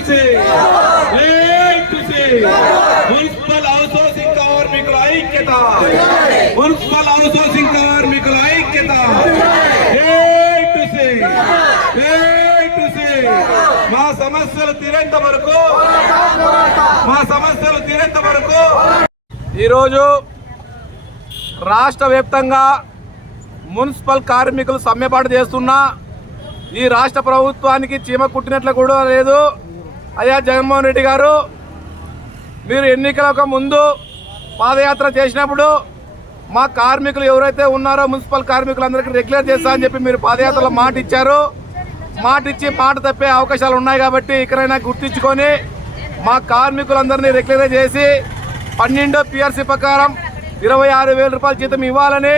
To say to say municipal కార్మికుల ఐక్యత municipal outsourcing కార్మికుల ఐక్యత మా సమస్యలు తీరేంత వరకు మా సమస్యలు తీరేంత వరకు. ఈరోజు రాష్ట్ర వ్యాప్తంగా మున్సిపల్ కార్మికులు సమ్మెపాటు చేస్తున్నా ఈ రాష్ట్ర ప్రభుత్వానికి చీమ కుట్టినట్లు కూడా లేదు. అయ్యా జగన్మోహన్ రెడ్డి గారు మీరు ఎన్నికలకు ముందు పాదయాత్ర చేసినప్పుడు మా కార్మికులు ఎవరైతే ఉన్నారో మున్సిపల్ కార్మికులందరికీ రెగ్యులర్ చేస్తా అని చెప్పి మీరు పాదయాత్రలో మాట ఇచ్చారు. మాట ఇచ్చి మాట తప్పే అవకాశాలు ఉన్నాయి కాబట్టి ఇక్కడైనా గుర్తించుకొని మా కార్మికులందరినీ రెగ్యులర్ చేసి పన్నెండో పిఆర్సీ ప్రకారం ఇరవై ఆరు వేల రూపాయల జీతం ఇవ్వాలని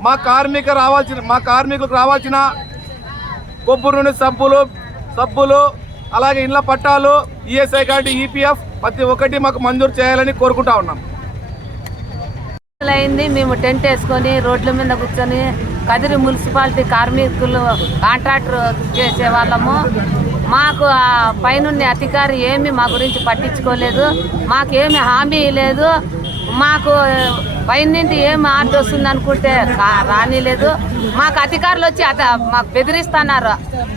మా కార్మిక రావాల్సిన మా కార్మికులకు రావాల్సిన కొబ్బరి నుండి సబ్బులు సబ్బులు అలాగే ఇండ్ల పట్టాలు ఈఎస్ఐ కార్డు ఈపీఎఫ్ ప్రతి ఒక్కటి మాకు మంజూరు చేయాలని కోరుకుంటా ఉన్నాం. అయింది. మేము టెంట్ వేసుకొని రోడ్ల మీద కూర్చొని కదిరి మున్సిపాలిటీ కార్మికులు కాంట్రాక్టర్ చేసే వాళ్ళము మాకు ఆ పైన అధికారి ఏమి మా గురించి పట్టించుకోలేదు. మాకేమి హామీ లేదు. మాకు పైనుండి ఏం ఆర్డర్ వస్తుంది అనుకుంటే కా- రానిలేదు. మాకు అధికారులు వచ్చి అత మాకు బెదిరిస్తున్నారు.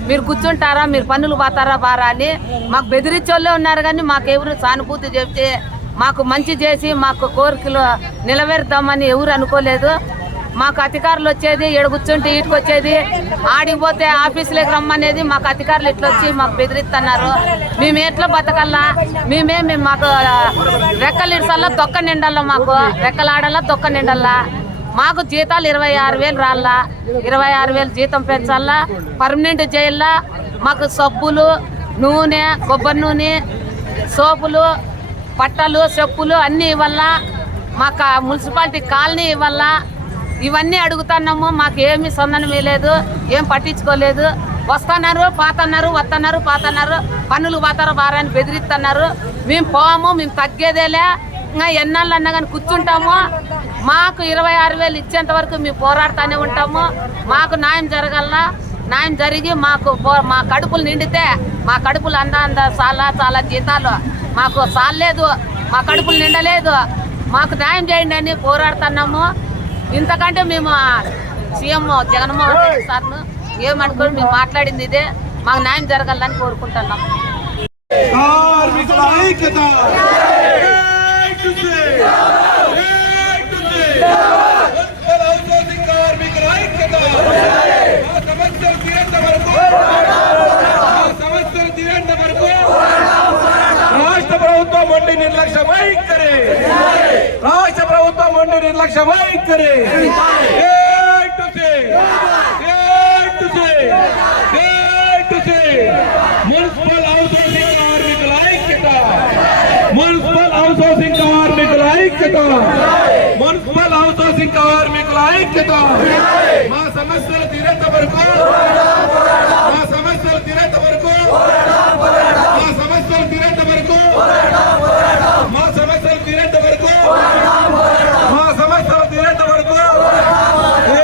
మీరు కూర్చుంటారా మీరు పన్నులు పోతారా బారా అని. మాకు బెదిరించోళ్ళే ఉన్నారు కానీ మాకు ఎవరు సానుభూతి చెప్తే మాకు మంచి చేసి మాకు కోరికలు నిలబెడతామని ఎవరు అనుకోలేదు. మాకు అధికారులు వచ్చేది ఈడ కూర్చుంటే ఈటికి వచ్చేది ఆడిపోతే ఆఫీసులోకి రమ్మనేది మాకు అధికారులు ఇట్లా వచ్చి మాకు బెదిరిస్తున్నారు మేము ఎట్లా బతకల్లా? మేమే మేము మాకు రెక్కలు ఇడ్సల్లా దొక్క నిండల్లా మాకు. రెక్కలు ఆడల్లా దొక్క నిండల్లా. మాకు జీతాలు ఇరవై ఆరు వేలు రాల్లా. ఇరవై ఆరు వేలు జీతం పెంచాలా పర్మనెంట్ చేయాలా మాకు సబ్బులు నూనె కొబ్బరి నూనె సోపులు బట్టలు చెప్పులు అన్నీ ఇవ్వాలా మాకు మున్సిపాలిటీ కాలనీ ఇవ్వాలా ఇవన్నీ అడుగుతున్నాము మాకు ఏమి సొందనమే లేదు ఏం పట్టించుకోలేదు. వస్తున్నారు పాతన్నారు వస్తున్నారు పాతన్నారు పన్నులు పోతారు బారని బెదిరిస్తున్నారు మేము పోము మేము తగ్గేదేలే. ఇంకా ఎన్నాళ్ళు అన్నా కానీ కూర్చుంటాము. మాకు ఇరవై ఆరు వేలు ఇచ్చేంత వరకు మేము పోరాడుతూనే ఉంటాము. మాకు న్యాయం జరగల. న్యాయం జరిగి మాకు పో- మా కడుపులు నిండితే మా కడుపులు అంద అంద చాలా చాలా జీతాలు. మాకు సాలేదు మా కడుపులు నిండలేదు. మాకు న్యాయం చేయండి అని పోరాడుతున్నాము. ఇంతకంటే మేము సీఎం జగన్మోహన్ రెడ్డి సార్ను ఏమనుకోని మేము మాట్లాడింది ఇదే. మాకు న్యాయం జరగాలని కోరుకుంటున్నాం. రాష్ట్ర ప్రభుత్వం మొండి నిర్లక్ష్య వైఖరి మొండి నిర్లక్ష్య వైఖరి A to Z. A to Z. A to Z. Municipal outsourcing కార్మికుల ఐక్యత మున్సిపల్ అవుట్సోర్సింగ్ కార్మికుల ఐక్యత మున్సిపల్ అవుట్సోర్సింగ్ కార్మికుల ఐక్యత మా సమస్యలు తీరేంత వరకు మా సమస్యలు తీరేంత వరకు మా సమస్యలు తీరేంత వరకు మా సమస్యలు తీరేంత వరకు మా సమస్యలు తీరేంత వరకు A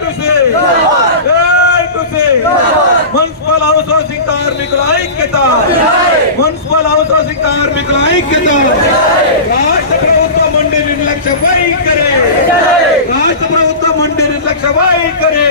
to Z. A to Z. Municipal outsourcing కార్మికుల ఐక్యత మున్సిపల్ అవుట్సోర్సింగ్ కార్మికుల ఐక్యత రాష్ట్ర ప్రభుత్వం ఉండి నిర్లక్ష్య వైఖరి రాష్ట్ర ప్రభుత్వం ఉండి నిర్లక్ష్య వైఖరి